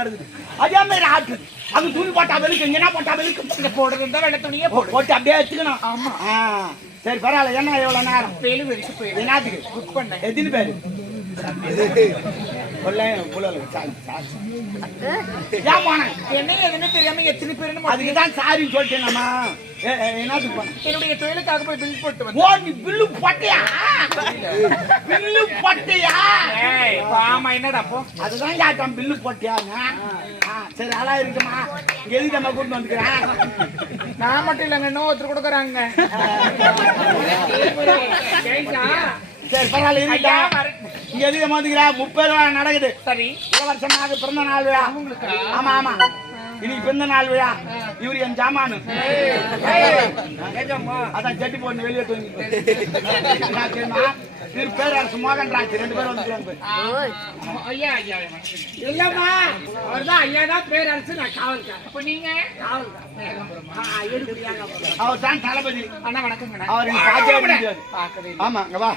நடக்குது. அதே மாதிரி ஆட்டு அங்க துணி போட்டா வெளுக்கு, என்ன போட்டா வெளுக்கு. போடுறது இருந்தா வெள்ள துணியே போட்டு அப்படியே எடுத்துக்கணும். ஆமா. சரி பரவாயில்ல. என்ன எவ்வளவு நேரம்? பேரு வெடிச்சு போயிடு. என்னத்துக்கு புக் பண்ண எத்தனை பேரு? என்ன எதுன்னு தெரியாம எத்தனை பேருன்னு அதுக்குதான் சாரி சொல்லிட்டேன். என்னத்துக்கு போன? என்னுடைய தொழிலுக்காக போய் பில் போட்டு வந்து. ஓ நீ பில்லு போட்டியா? பில்லு போட்டியா? ஆமா என்னடா அப்போ அதுதான் கேட்டான் பில்லு போட்டியாங்க. சரி அதா இருக்குமா? எதுக்கு நம்ம கூட்டு வந்துக்கிறேன்? நான் மட்டும் இல்லைங்க, இன்னும் ஒருத்தர் கொடுக்குறாங்க. சரி பரவாயில்ல இருக்கா? இங்க எதுக்கு வந்துக்கிறா? 30 ரூபா நடக்குது. சரி வருஷமாக பிறந்த நாள் விழா. ஆமா ஆமா இன்னைக்கு பிறந்த நாள் விழா. இவரு என் ஜாமானு. அதான் ஜட்டி போட்டு வெளியே தூங்கி இவர் பேரரசு மோகன் ராஜ் 2 பேரும் வந்துக்கிறாங்க. ஐயா ஐயா இல்லம்மா, அவர்தான் ஐயா தான் பேரரசு, நான் காவல்காரன். அப்ப நீங்க அவர் தான் தளபதி. அண்ணா வணக்கங்க. அவர் பார்க்கவே முடியாது. ஆமா அங்க வா.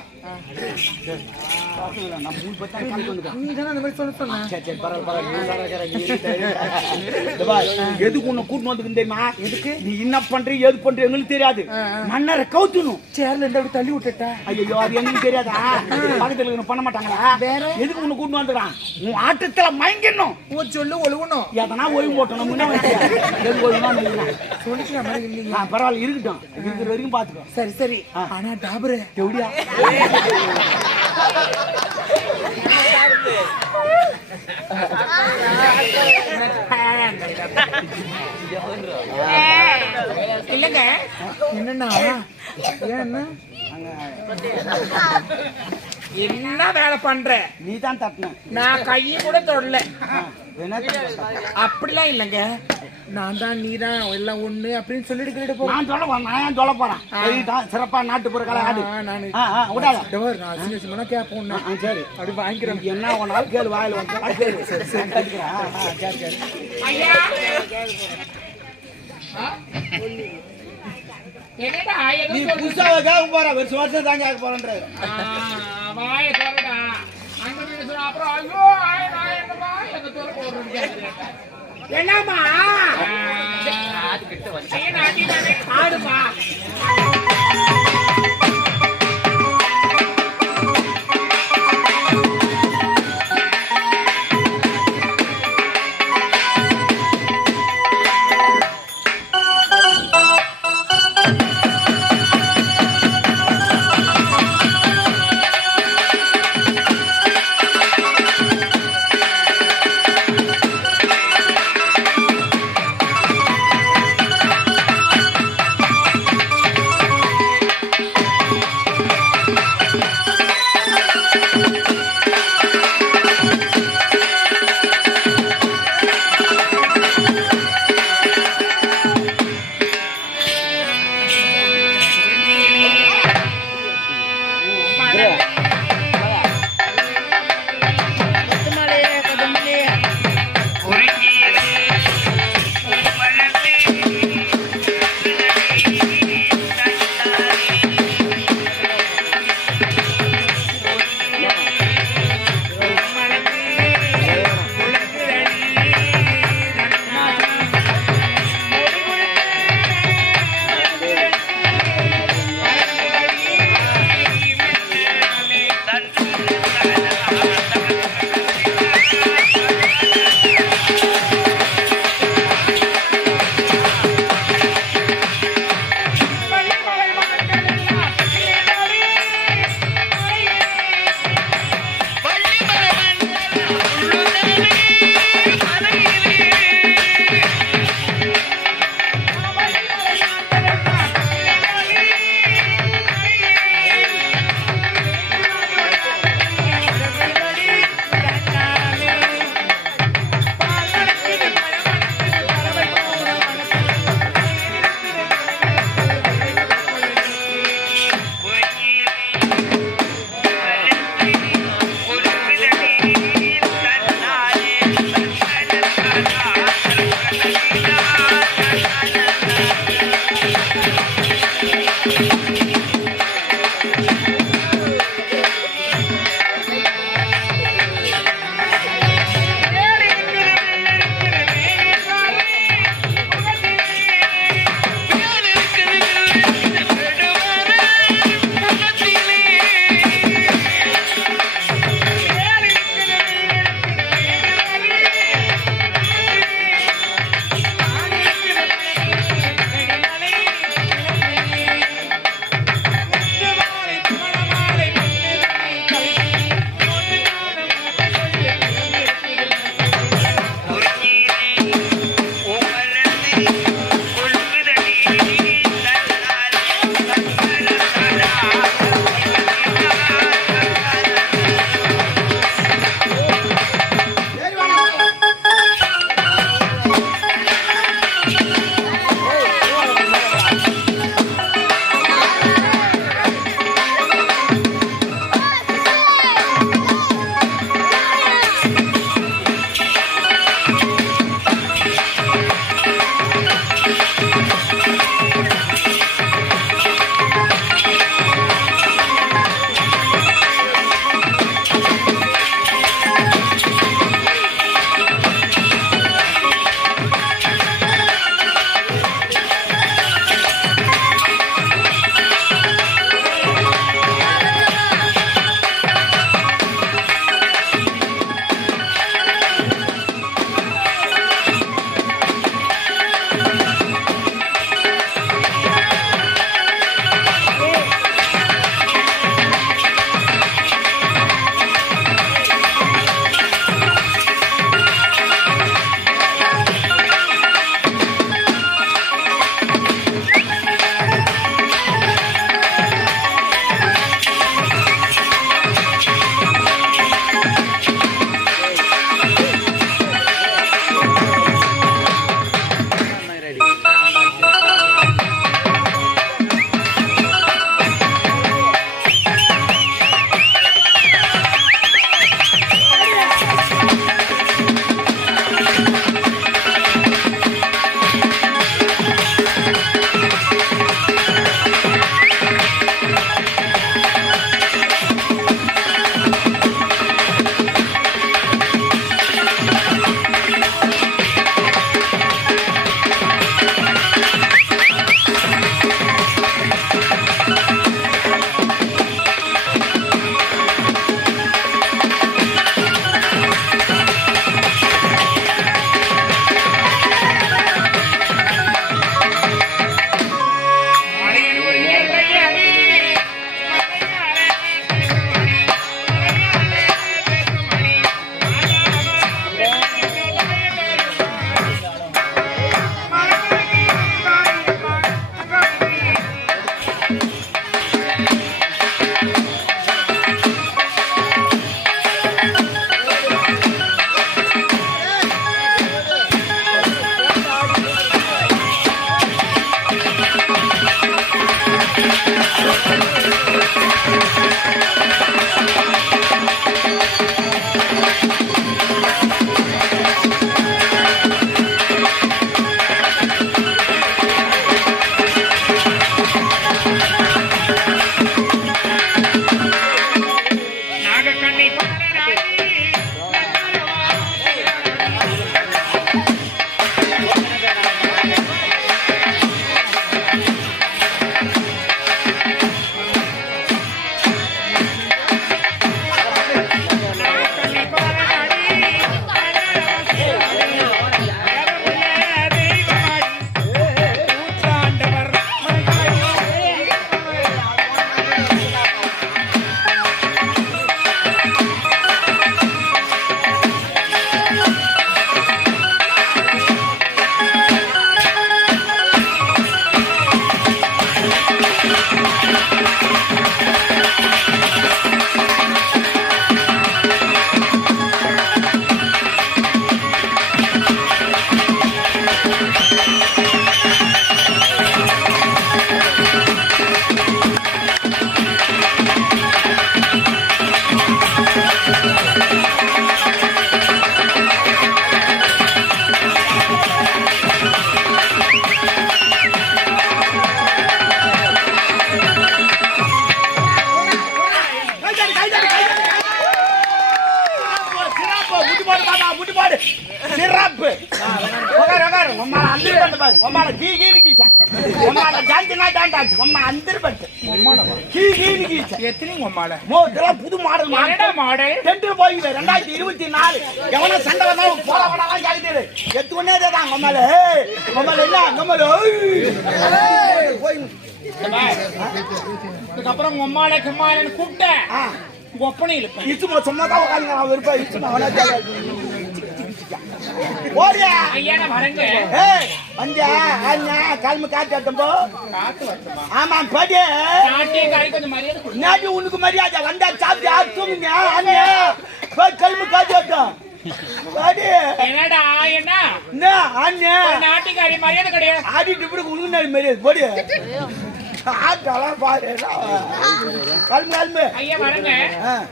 எதுக்கு உன்னை கூட்டு வந்து தெரியுமா? எதுக்கு நீ என்ன பண்ற ஏது பண்ற எங்களுக்கு தெரியாது. மன்னரை கவுத்தணும். சேர்ல இருந்து தள்ளி விட்டுட்டா. ஐயோ அது எங்களுக்கு தெரியாதா? பக்கத்துல பண்ண மாட்டாங்களா? வேற எதுக்கு உன்னை கூட்டு வந்துடுறான்? உன் ஆட்டத்துல மயங்கிடணும். சொல்லு ஒழுகணும். எதனா ஓய்வு போட்டணும். முன்ன சொல்லிக்கிற மாதிரி இல்லைங்களா? பரவாயில்ல இருக்கட்டும். இருக்கிற வரைக்கும் பாத்துக்கோ. சரி சரி. ஆனா டாபரு எப்படியா? இல்லங்க என்னன்னா என்ன வேலை பண்ற? நீ தான் தட்டின. நான் கையை கூட தொடல. அப்படிலாம் இல்லங்க, நான் தான் நீ தான் எல்லாம் ஒண்ணு அப்படின்னு சொல்லிட்டு போ. நான் சொல்ல போறேன். சிறப்பா நாட்டுப்புற கலை ஆடு. நான் கேட்போம். சரி அப்படி வாங்கிக்கிறேன். என்ன ஒன்னாலும் கேளு. வாயில வந்து நீ புதுசாக கேட்க போற. வருஷம் தான் கேட்க போறேன்ற வாய தரடா. அப்புறம் ஐயோ என்னம்மா ஆடுமா? பாரு உம்மால கீழு கீச்சா உம்மால ஜாந்தினா டாண்டாச்சு உம்மா அந்திரபட்டு உம்மால கீழு கீச்சா எத்தனை உம்மால இதெல்லாம் புது மாடல் மாடல் டென்ட்ல போய் 2024 எவனோ சண்டை வந்தாலும் போறவனாலாம் கேக்குது எத்துனே தான் உம்மால என்ன உம்மால போய் அதுக்கப்புறம் உம்மால கும்மாலன்னு கூப்பிட்டேன் ஒப்பனை இழுப்பேன் இச்சுமா சும்மா தான் உட்காந்து நான் விருப்பம் இச்சுமா அவனா ஓடியா ஐயா நான் வரேங்க வந்தியா அண்ணா கால்ம காத்து அட்டம்போ காத்து வரட்டுமா ஆமா படி நாட்டிய காய் கொஞ்சம் மரியாதை கொடு நாட்டி உனக்கு மரியாதை வந்தா சாப்பிட்டு தூங்குங்க அண்ணா போய் கால்ம காத்து அட்டம் படி என்னடா என்ன அண்ணா நாட்டிக்காரி மரியாதை கிடையாது ஆடிட்டு இப்படி உனக்கு மரியாதை போடி ஆட்டலாம் பாரு கல்மு ஐயா வரேங்க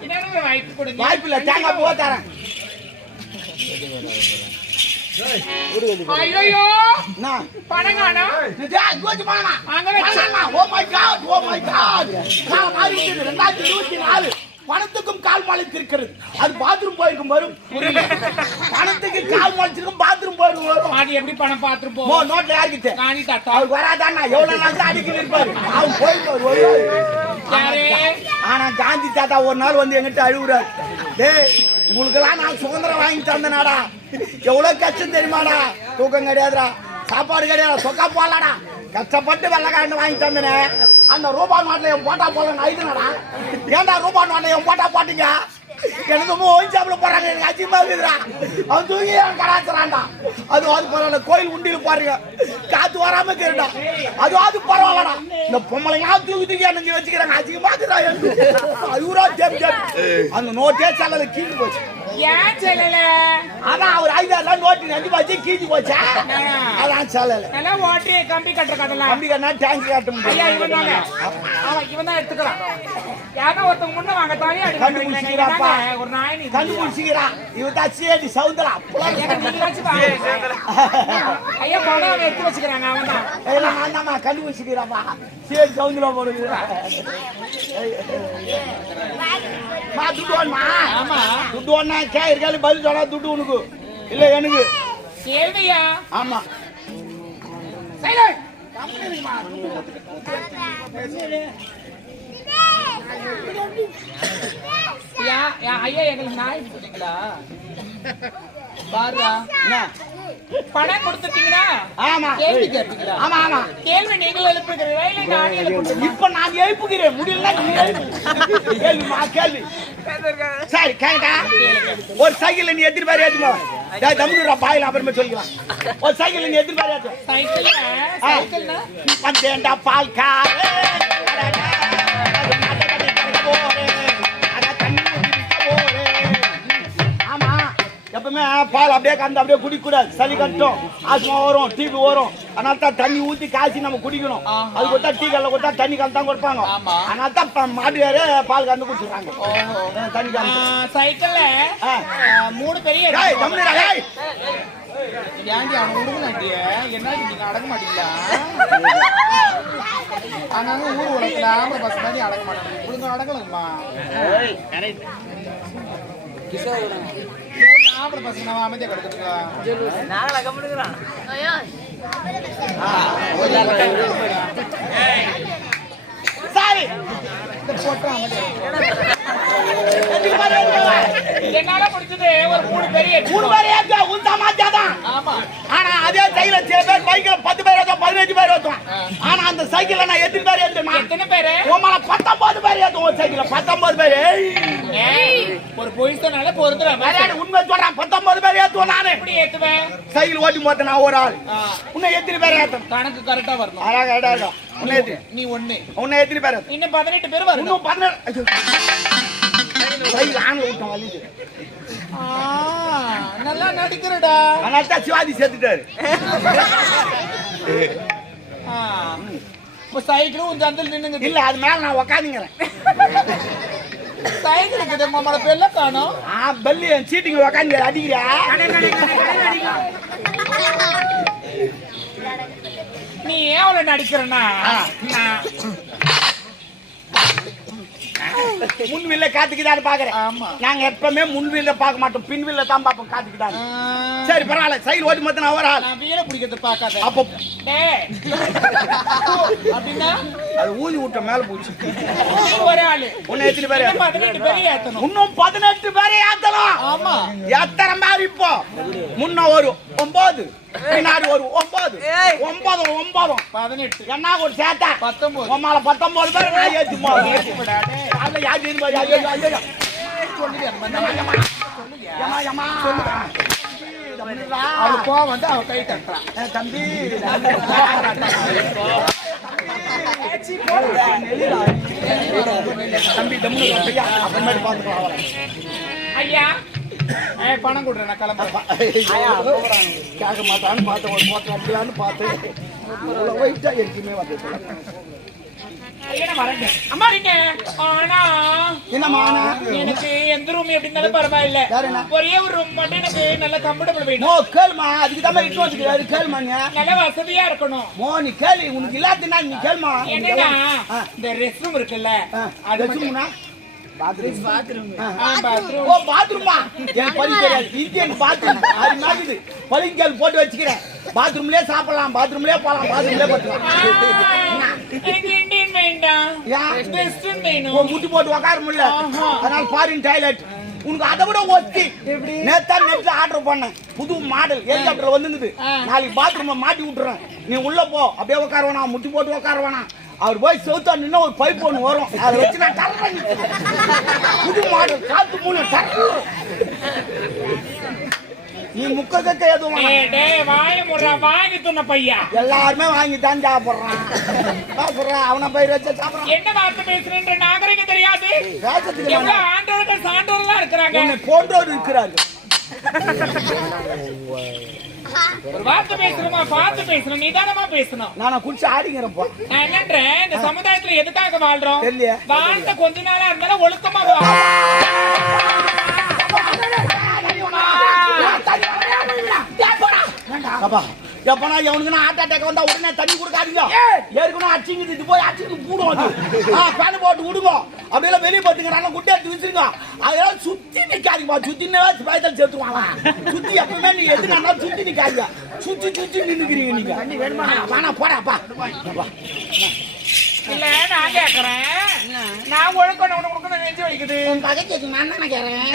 இன்னொரு வாய்ப்பு கொடுங்க வாய்ப்பு இல்ல தேங்காய் போக தரேன் ஐயோ நான் பணங்கானா கோச்சு பணமா அங்க வச்சு ஓ மை காட் 2024 பணத்துக்கும் கால் மலைத்திருக்கிறது அது பாத்ரூம் போயிருக்கும் வரும் பணத்துக்கு கால் மலைச்சிருக்கும் பாத்ரூம் போயிருக்கும் வரும் அது எப்படி பணம் பாத்துட்டு போ நோட்ல யாருக்கிட்ட காணி தாத்தா அவருக்கு வராதாண்ணா எவ்வளவு நாள் தான் அடிக்கிட்டு இருப்பாரு அவன் போயிருப்பாரு ஆனா காந்தி தாத்தா ஒரு நாள் வந்து எங்கிட்ட அழுகுறாரு டேய் உங்களுக்கெல்லாம் நான் சுதந்திரம் வாங்கி தந்தனாடா எவ்வளவு கஷ்டம் தெரியுமாடா தூக்கம் கிடையாதுடா சாப்பாடு கிடையாது சொக்கா போடலாடா கஷ்டப்பட்டு வெள்ளக்காரன் வாங்கி தந்தனே அந்த ரூபாய் நோட்டில் என் போட்டா போல ஐதுனடா ஏன்டா ரூபாய் நோட்டில் என் போட்டா போட்டீங்க எனக்கு ஓய் சாப்பிட போறாங்க எனக்கு அச்சியமா இருக்குதுடா அவன் தூங்கி கடாச்சுறான்டா அது பரவாயில்ல கோயில் உண்டியில் பாருங்க காத்து வராம கேட்டா அது பரவாயில்லடா இந்த பொம்பளைங்க தூக்கி எனக்கு வச்சுக்கிறாங்க அச்சியமா இருக்குடா ஐயூரா தேப் அந்த நோட்டே செல்லல கீழே போச்சு ஏன் செல்லல அதான் அவர் 5,000 நோட்டு நஞ்சு வச்சு கீழே போச்சா அதான் செல்லல எல்லாம் ஓட்டி கம்பி கட்டுற கட்டலாம் கம்பி கட்டினா டேங்க் கட்ட ஐயா முடியும் இவன் தான் எடுத்துக்கலாம் யாரோ ஒருத்தவங்க முன்ன வாங்க தானே கண்டுபிடிச்சிக்கிறாப்பா ஒரு நாய் நீ கண்டுபிடிச்சிக்கிறா இவன் தான் சேடி சவுந்தரா நீங்க வச்சு ஐயா பணம் எடுத்து வச்சுக்கிறாங்க அவன் தான் நான் தான்மா கண்டுபிடிச்சிக்கிறாப்பா சேடி சவுந்தரா போடுது துட்டு வேணுமா ஆமா துட்டு ஒன்னா இருக்காலும் பதில் சொன்னா துட்டு உனக்கு இல்ல எனக்கு கேள்வியா ஆமா ஐயா எங்களுக்கு நாய் கொடுத்தீங்களா பாருடா பணம் கொடுத்துட்டீங்கன்னா ஆமா கேள்வி கேட்பீங்களா ஆமா ஆமா கேள்வி நீங்கள் எழுப்புகிறீர்களா இல்லை நான் எழுப்புகிறேன் இப்ப நான் எழுப்புகிறேன் முடியல கேள்விமா கேள்வி சரி கேட்டா ஒரு சைக்கிள் நீ எத்தனை பேர் ஏத்துமா தமிழ் பாயில் அப்புறமே சொல்லிக்கலாம் ஒரு சைக்கிள் நீ எத்தனை பேர் ஏத்து சைக்கிள் வந்தேன்டா பால் கார் ஆமா எப்பவுமே பால் அப்படியே கந்து அப்படியே குடிக்கூடாது சளி கட்டும் ஆஸ்மா வரும் டிபி வரும் அதனால தான் தண்ணி ஊத்தி காய்ச்சி நம்ம குடிக்கணும் அது கொடுத்தா டீ கல்ல கொடுத்தா தண்ணி கலந்து தான் கொடுப்பாங்க அதனால தான் மாட்டு வேற பால் கலந்து குடிச்சுறாங்க தண்ணி கலந்து சைக்கிள்ல 3 பெரிய ஏன்டி அவன் விடுங்களாண்டி என்ன நீங்க அடங்க மாட்டீங்களா ஆனாலும் ஊர் உலகத்துல ஆம்பளை பஸ் மாதிரி அடங்க மாட்டாங்க இவங்க அடங்கலங்கம்மா ஆம்பளை பசங்க நம்ம அமைதியா கிடக்குதுங்களா சாரி என்னால முடிச்சது ஒரு 3 பெரிய ஆமா ஆனா அதே சைக்கிள் சில பேர் பைக்ல 10 பேர் ஏத்தும் 15 பேர் ஏத்தும் ஆனா அந்த சைக்கிள்ல நான் எத்தனை பேர் ஏத்துமா எத்தனை பேரு உமால 19 பேர் ஏத்தும் ஒரு சைக்கிள்ல 19 பேர் ஒரு பொய்சனால பொறுத்துற உண்மை சொல்றேன் 19 பேர் ஏத்துவேன் நானு எப்படி ஏத்துவேன் சைக்கிள் ஓட்டி போத்த நான் ஒரு ஆள் உன்னை எத்தனை பேர் ஏத்தும் கணக்கு கரெக்டா வரணும் அழகா கரெக்டா இருக்கும் உன்னை நீ ஒண்ணு உன்னை எத்தனை பேர் இன்னும் 18 பேர் வரணும் இன்னும் 17 சைக்கிள் ஆன்ல விட்டோம் வலிது நல்லா நடிக்கிறடா அதனால தான் சிவாஜி சேர்த்துட்டாரு இப்ப சைக்கிளும் உன் சந்தில் நின்னுங்க இல்ல அது மேல நான் உக்காந்துங்கிறேன் சைக்கிள் இருக்குது நம்மளோட பெல்ல காணோம் பெல்லி சீட்டிங்க உக்காந்து அடிக்கிறியா நீ ஏன் அவளை நடிக்கிறனா முன் வீல்ல காத்துக்குதான்னு பாக்குறேன். ஆமா. நாங்க எப்பவுமே முன் வீல்ல பார்க்க மாட்டோம், பின் வீல்ல தான் பார்ப்போம் காத்துக்கிட்டாங்க. சரி பரவாயில்ல, சைக்கிள் ஓட்டி மத்த நான் ஒரு ஆள். நான் வீர பிடிக்கிறது பார்க்காத. அப்போ டேய் அப்படின்னா அது ஊதி விட்ட மேல போச்சு. நீ ஒரு ஆளு உன்னை எத்தனை பேர்? 18 பேர் ஏத்தணும். இன்னும் 18 பேரை ஏத்தலாம். ஆமா. எத்தனை பேர் இப்போ? முன்ன ஒரு 9, பின்னாடி ஒரு 9, 9 18 என்ன ஒரு சேட்டா 19 உம்மால 19 பேர் நான் ஏத்துமா? அதுல யாரு ஏத்து பாரு. ஐயோ ஐயோ யமா யமா அவ போ வந்து அவ கை தட்டுறா. தம்பி தம்பி தம்பி ஐயா அப்புறமேட்டு பார்த்துக்கலாம். ஐயா பணம் கொடுறேன், நான் கிளம்புறேன். கேட்க மாட்டான்னு பார்த்தேன், ஒரு போட்டு அப்படியான்னு பார்த்தேன். ஒயிட்டா இருக்குமே வந்து ஐயா வரேங்க. அம்மா நீங்க ஆனா என்னம்மா எனக்கு எந்த ரூம் எப்படி இருந்தாலும் பரவாயில்ல. வேற என்ன? ஒரே ஒரு ரூம் மட்டும் எனக்கு நல்ல கம்ஃபர்டபிள் மோ வேணும். கேளுமா, அதுக்கு தான் இட்டு வந்துக்கிறாரு. கேளுமா நீ நல்ல வசதியா இருக்கணும். மோ நீ கேளு, உனக்கு இல்லாதுன்னா நீ கேளுமா. என்னன்னா இந்த ரெஸ்ட் ரூம் இருக்குல்ல அது வச்சுமுனா பாத்ரூம். பாத்ரூம். ஓ பாத்ரூமா? எனக்கு படி தெரியாது. இந்தியன் பாத்ரூம் அது மாதிரி பளிங்கல் போட்டு வச்சுக்கிறேன். பாத்ரூம்லயே சாப்பிடலாம், பாத்ரூம்லயே போலாம், பாத்ரூம்லயே படுக்கலாம். எனக்கு இந்தியன் வேண்டாம். ஏன் வெஸ்டர்ன் வேணும். ஓ முட்டி போட்டு உட்கார முடியல, அதனால ஃபாரின் டாய்லெட். உனக்கு அதை விட ஒத்தி நேத்தா நெட்ல ஆர்டர் பண்ணேன். புது மாடல் ஹெலிகாப்டர் வந்துருது. நாளைக்கு பாத்ரூம்ல மாட்டி விட்டுறேன். நீ உள்ள போ, அப்படியே உட்கார வேணாம், முட்டி போட்டு உட்கார வேணாம். அவர் போய் செவுத்தா நின்னா ஒரு பைப் ஒன்று வரும், அதை வச்சு நான் தர்றேன். புது மாடல் காத்து மூணு தர்ற. நீ முக்கத்தை எதுவும் டேய் வாய முறா வாங்கி துண்ண பையா. எல்லாருமே வாங்கி தான் சாப்பிடுறான். சாப்பிடுறான் அவனை பயிர் வச்சு சாப்பிடுறான். என்ன வார்த்தை பேசுறேன்ற நாகரிகம் தெரியாது. வேஷத்துக்கு எவ்வளவு ஆண்டவர்கள் சான்றோர்களா இருக்கிறாங்க. உன்னை போன்றோர் இருக்கிறார்கள். ஒரு வார்த்தை பேசணுமா பார்த்து பேசணும், நிதானமா பேசணும். நான் குடிச்சு ஆடிங்கிறப்போ நான் என்னன்றேன், இந்த சமுதாயத்துல எதுக்காக வாழ்றோம்? தெரியல. வாழ்ந்த கொஞ்ச நாளா இருந்தாலும் ஒழுக்கமா வாழணும். அப்பா எப்பனா எவனுக்கு ஹார்ட் அட்டாக் வந்தா உடனே தண்ணி கொடுக்காதீங்க. ஏற்கனவே அடிச்சுங்குது, இது போய் அடிச்சுட்டு பூடும். அது ஃபேன் போட்டு விடுங்க, அப்படியெல்லாம் வெளியே பார்த்துங்க, நல்லா குட்டி எடுத்து வச்சிருங்க. அதெல்லாம் சுத்தி நிக்காதீங்க, சுத்தி பயத்தில் சேர்த்துவாங்க. சுத்தி எப்பவுமே நீ எது நல்லா சுத்தி நிக்காதீங்க, சுத்தி சுத்தி நின்னுக்கிறீங்க நீங்க. வேணா போடாப்பா. இல்ல நான் கேக்குறேன், நான் ஒழுக்கம் உனக்கு நெஞ்சு வலிக்குது. உன் பக்கத்து நான் தானே கேறேன்.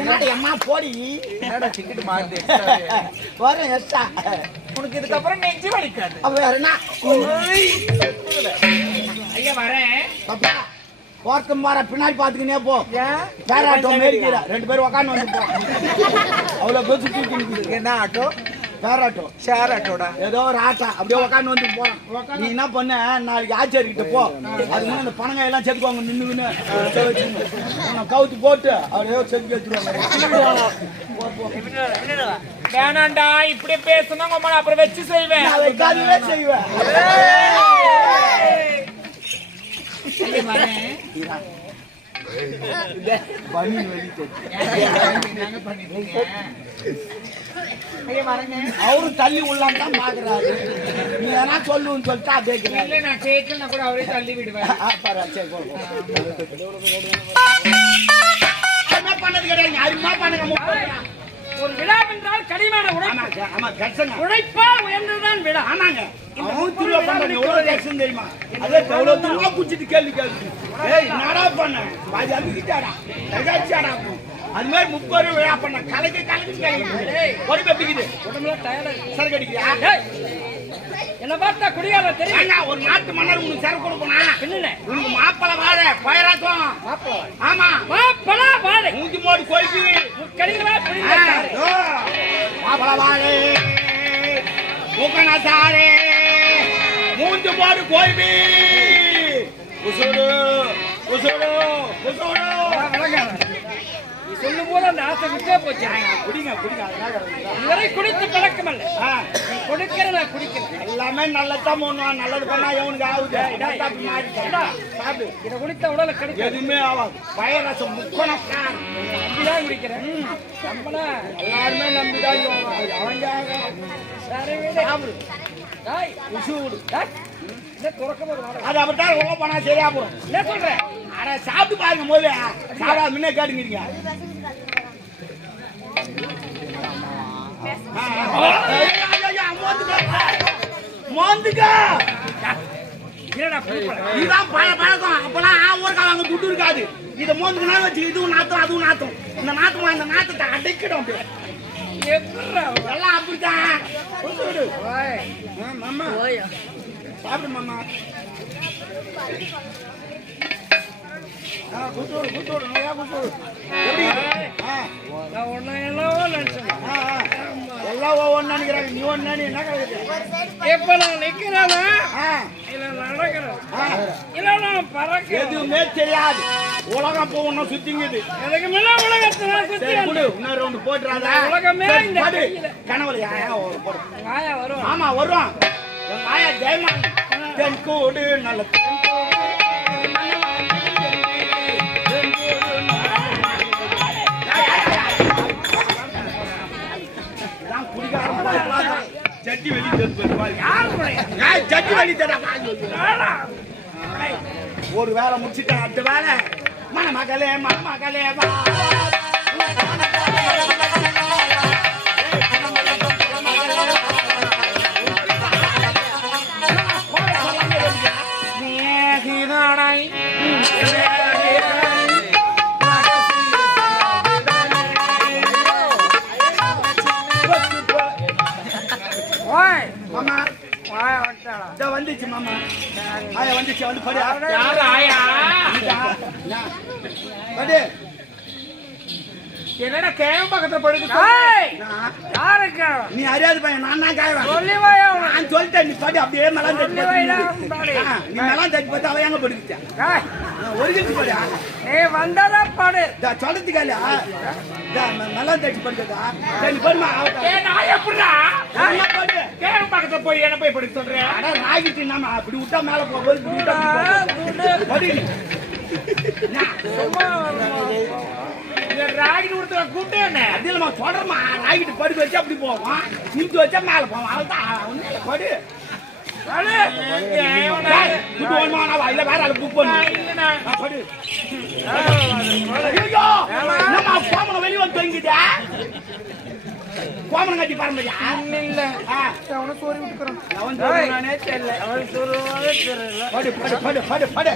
என்னோட அம்மா போடி டிக்கெட் மாறுது. வரேன் எஸ்டா. உனக்கு இதுக்கப்புறம் நெஞ்சு வலிக்காது. அப்ப வேற என்ன? ஐயா வரேன். அப்பா ஒருத்தன் வர பின்னாடி பாத்துக்கினே போ. பேராட்டோ மேரிக்கிற 2 பேரும் உக்காந்து வந்து போ. அவ்வளவு பேர் சுத்தி நிக்குது. என்ன ஆட்டோ? பேராட்டோ ஷேர் ஆட்டோடா. ஏதோ ஒரு ஆட்டா அப்படியே உக்காந்து வந்து போறான். நீ என்ன பண்ண, நாளைக்கு ஆச்சாரி கிட்ட போ. அது முன்ன இந்த பணங்காய் எல்லாம் செதுக்குவாங்க நின்னுன்னு கவுத்து போட்டு அப்படியே செதுக்கி வச்சிருவாங்க. வேணாண்டா இப்படி பேசுனா உங்க அப்புறம் வச்சு செய்வேன். நான் வைக்காதவே செய்வேன். அவரு தள்ளி உள்ளான் தான் பாக்குறாரு. நீ எதனா சொல்லுன்னு சொல்லிட்டா கேட்கிறேன். இல்ல நான் கேட்கலன்னா கூட அவரே தள்ளி விடுவேன். பண்ணது கிடையாது, அருமா பண்ணுங்க. ஒரு விழா என்றால் கடிமான உழைப்பால் உயர்ந்ததுதான் விழா. ஆமாங்க, எவ்வளவு கஷ்டம் தெரியுமா? அதே எவ்வளவு தூரமா குடிச்சிட்டு கேள்வி கேள்வி. ஏய் நடா பண்ண பாதி அமுக்கிட்டாடா தகாச்சாடா. அது மாதிரி 30 விழா பண்ண கலைக்கு ஒரு பெப்பிக்குது உடம்புல டயர்டா சரக்கு அடிக்கிறியா? என்ன பார்த்தா குடியார தெரியும். ஒரு நாட்டு மன்னர் உனக்கு சரக்கு கொடுக்கணும். இல்ல உனக்கு மாப்பிள வாழை பயிராக்கும். ஆமா மாப்பிள வாழை மூஞ்சி மோடு கோயிக்கு கடிங்களா மாப்பிள வாழை மூக்கணா சாரே மூஞ்சி மோடு கோயிபி உசுடு உசுடு உசுடு. சொல்லும் போது அந்த ஆசை விட்டே போச்சு. குடிங்க குடிங்க. இதுவரை குடித்து பழக்கம் அல்ல, கொடுக்கிற நான் குடிக்கிறேன். எல்லாமே நல்லதான் பண்ணுவான். நல்லது பண்ணா எவனுக்கு ஆகுது. சாப்பிடு. இதை குடித்த உடலை கிடைக்கும், எதுவுமே ஆகாது. பயரசம் முக்கணம் நம்பிதான் குடிக்கிறேன். நம்பனா எல்லாருமே நம்பிதான் அவங்க சரி வீடு சாப்பிடு. உசூடு அது அப்படித்தான் உள்ள போனா சரியா போகும். என்ன சொல்ற? அட சாப்பிட்டு பாருங்க முதல்ல. சாப்பிடாத முன்னே கேட்டுக்கிறீங்க. இதுதான் பழக்கம். அப்பெல்லாம் ஊருக்கா வாங்க துட்டு இருக்காது. இதை மோந்துக்குனா வச்சு இதுவும் நாத்தம் அதுவும் நாத்தம். இந்த நாத்தம் இந்த நாத்தத்தை அடைக்கிடும். எல்லாம் அப்படித்தான். மாமா சாப்பிடு மாமா. கூத்தோடு நிறையா கூத்தோடு. எல்லாம் ஒவ்வொன்னு நினைக்கிறாங்க. நீ ஒன்னு என்ன கழுது? இப்ப நான் நிக்கிறேன், இல்ல நடக்கிறேன், இல்ல நான் பறக்கிறேன். எதுவுமே தெரியாது. உலகம் போகணும் சுத்திங்குது. எனக்கு முன்ன உலகத்துல சுத்தி இன்னொரு ரவுண்டு போட்டுறாதா? உலகமே இந்த கனவுல ஆயா வரும். ஆமா வரும். என் ஆயா ஜெயமான் தென் கூடு நல்ல ஜட்டி வெளி ஜட்டி வெளி ஒரு வேலை முடிச்சுட்டேன். அடுத்த வேலை மணமகளே மணமகளே வா. வந்துச்சு மாமா. ஆயா வந்துச்சு. வந்து படி. யாரு ஆயா? படி. என்னடா கேம் பக்கத்துல படுக்கு? யாருக்கு? நீ அறியாது பையன். நான் தான் காயவன். சொல்லி வாயா. நான் சொல்லிட்டேன். நீ படி. அப்படியே மலம் தட்டி நீ மலம் தட்டி பார்த்து அவ எங்க படுக்குச்சா? ஒரு கிட்டு படி. நீ வந்ததா படு. சொல்றதுக்கால மலம் தட்டி படுக்கதா? சரி படுமா. நான் எப்படிடா படு. கேம் பக்கத்துல போய் என்ன போய் படுக்க சொல்றேன்? அட நாய்கிட்டு நம்ம அப்படி விட்டா மேல போகும்போது இப்படி விட்டா படி. ராகிட்டு கொடுத்த கூட்டம் என்ன? அதில் நம்ம சொல்றமா நாய்கிட்டு படுக்க வச்சு அப்படி போவோம். நிமித்து வச்சா மேல போவோம். அவள்தான் ஒண்ணு படு. இல்ல வேற ஆளு புக் பண்ணு. படு. ஐயோ நம்ம கோமனை வெளியே வந்து தங்கிட்டா. கோமனை கட்டி பாருங்கய்யா. இல்ல அவனை சோறி விட்டுக்கிறோம். நானே தெரியல. அவன் சொல்லுவாவே தெரியல. படு படு படு படு படு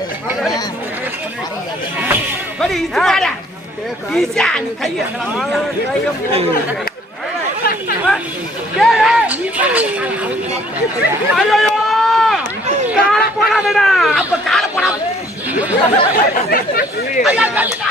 படு. இது பாரு. ஈஸியா நீ கையை ஐயோ கால போடாதடா. அப்ப கால போடா. ஐயா கட்டிடா.